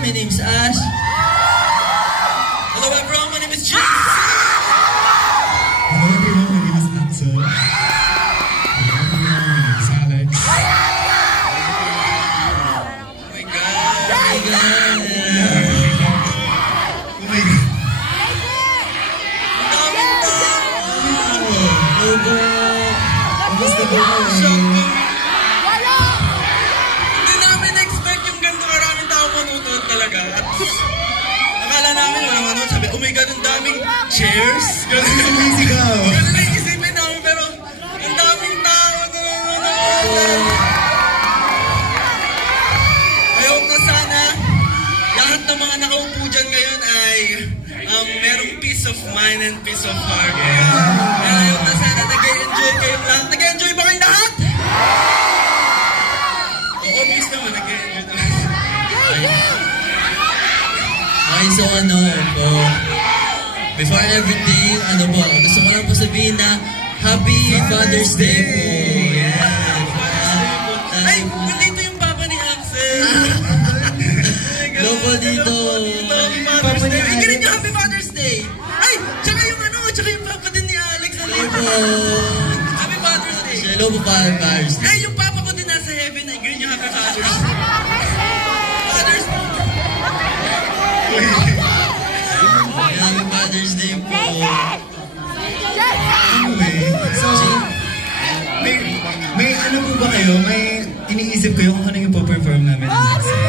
everyone, my name's Ash. Hello everyone, my name is James. Hello everyone, my name is Axel. Hello everyone, my name is Alex. Oh my God. Oh my God. Kamusta ba kayo? Hindi namin expect yung ganito maraming tao manunood talaga. At akala namin walang manood. Sabi, oh my God, ang daming chairs. Ganun na isipin namin, pero ang daming tao nanonood. I hope na sana lahat ng mga nakaupo dyan ngayon ay merong peace of mind and peace of heart. And I hope na sana nag-enjoy kayo lahat. Nag-enjoy ba kayo lahat? Obvious naman, nag-enjoy naman. Okay, so before everything, gusto ko lang po sabihin na Happy Father's Day po. Ay, nandito yung papa ni Axel. Hello po dito. Happy Father's Day. Ay, ganun yung Happy Father's Day. Ay, tsaka yung papa din ni Alex. Hello po. Happy Father's Day. Hello po, Father's Day. Ay, yung papa ko din nasa heaven. Ay, ganun yung Happy Father's Day. Father's Day. Happy Father's Day po. Anyway, so, may ano po ba kayo? May iniisip kayo kung ano yung po-perform namin next?